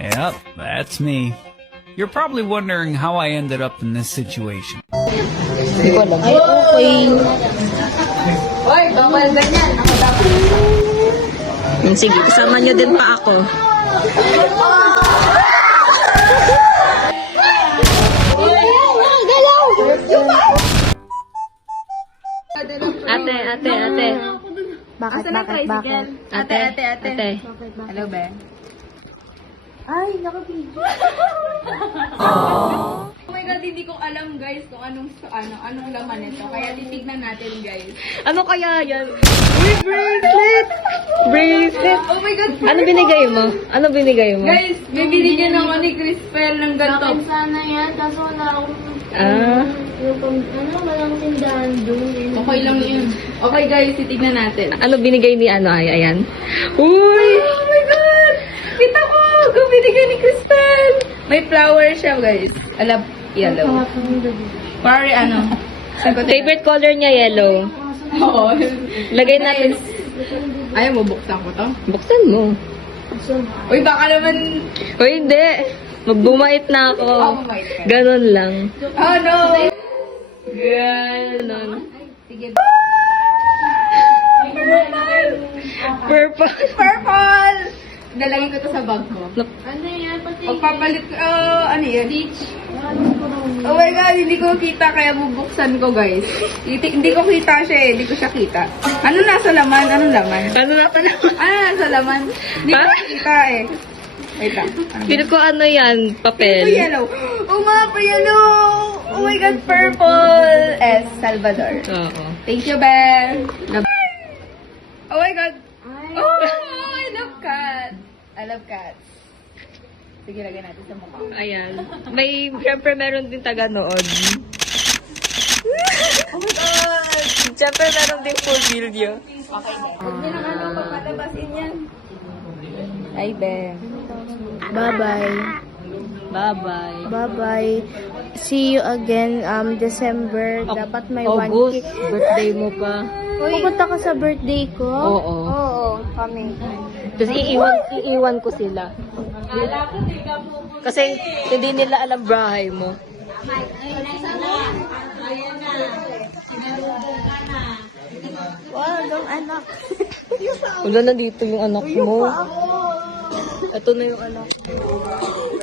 Yep, that's me. You're probably wondering how I ended up in this situation. Hindi ko alam. Ay, okay. Hoy, bawal ganyan. Ako dapat. Sige, kasama niyo din pa ako. Ate. Bakit? Ate. Hello, be. Ay, nakapidyo. Oh my God, hindi ko alam guys kung anong laman nito. Kaya titignan natin guys. Ano kaya yan? Uy, bracelet! Bracelet! Oh my God! Ano binigay mo? Guys, may binigyan ako ni Crispel ng ganito. Sana yan, kaso wala akong walang tindahan doon. Okay lang yun. Okay guys, titignan natin. Ano binigay ni ayan? Uy! Oh my God! Kita ko! Kung binigay ni Crispel! May flower siya guys. Yellow. Parang Favorite color niya, yellow. Oo. Lagay natin. Ayaw mo, buksan ko to? Buksan mo. Uy, baka naman... Uy, hindi. Magbumait na ako. Oh my God. Ganon lang. Oh no! Ganon. Sige. Purple. Purple! Nalagay ko to sa bag ko. Ano yan? Pati Pagpapalit ko, ano yan? Oh my God, hindi ko kita kaya bubuksan ko guys. Hindi ko kita siya eh, hindi ko siya kita. Ano nasa laman? Anong laman? Ano na pala? Ano nasa laman? Hindi ko kita eh. Wait lang. Feel ko ano yan, papel. Yellow. Oh mga yellow! Oh my God, purple! S. Salvador. Oo. Thank you, Belle. Oh my God. Oh, I love cats. I love cats. Sige, lagyan natin sa mukha. Ayan. Siyempre meron din taga-nood. Oh my God! Siyempre meron din full video. Okay, Huwag niyo lang papalabasin yan. Ay, Ben. Bye-bye. Bye-bye. Bye-bye. See you again December. Dapat may August, 1K. birthday mo pa. Pupunta ka sa birthday ko? Oo. Oo, kami. Tapos iiwan ko sila. Kasi hindi nila alam bahay mo. Wow, yung anak. Wala na dito yung anak mo. Ito na yung anak mo.